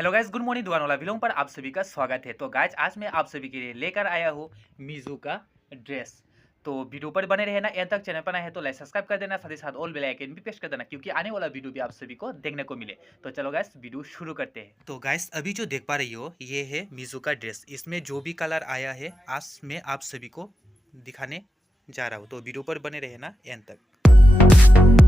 Hello guys, good morning. दुकान वाला vlog पर आप सभी का स्वागत है। तो गाइस आज मैं आप सभी के लिए लेकर आया हूँ मीजू का ड्रेस। तो वीडियो पर बने रहे ना, एंड तक। चैनल पर नए हैं तो लाइक सब्सक्राइब कर देना, साथ ही साथ ऑल बेल आइकन भी प्रेस कर देना, क्योंकि आने वाला वीडियो भी आप सभी को देखने को मिले। तो चलो गाइस वीडियो शुरू करते हैं। तो गाइस अभी जो देख पा रही हो ये है मीजू का ड्रेस। इसमें जो भी कलर आया है आज मैं आप सभी को दिखाने जा रहा हूँ, तो वीडियो पर बने रहे ना एंड तक।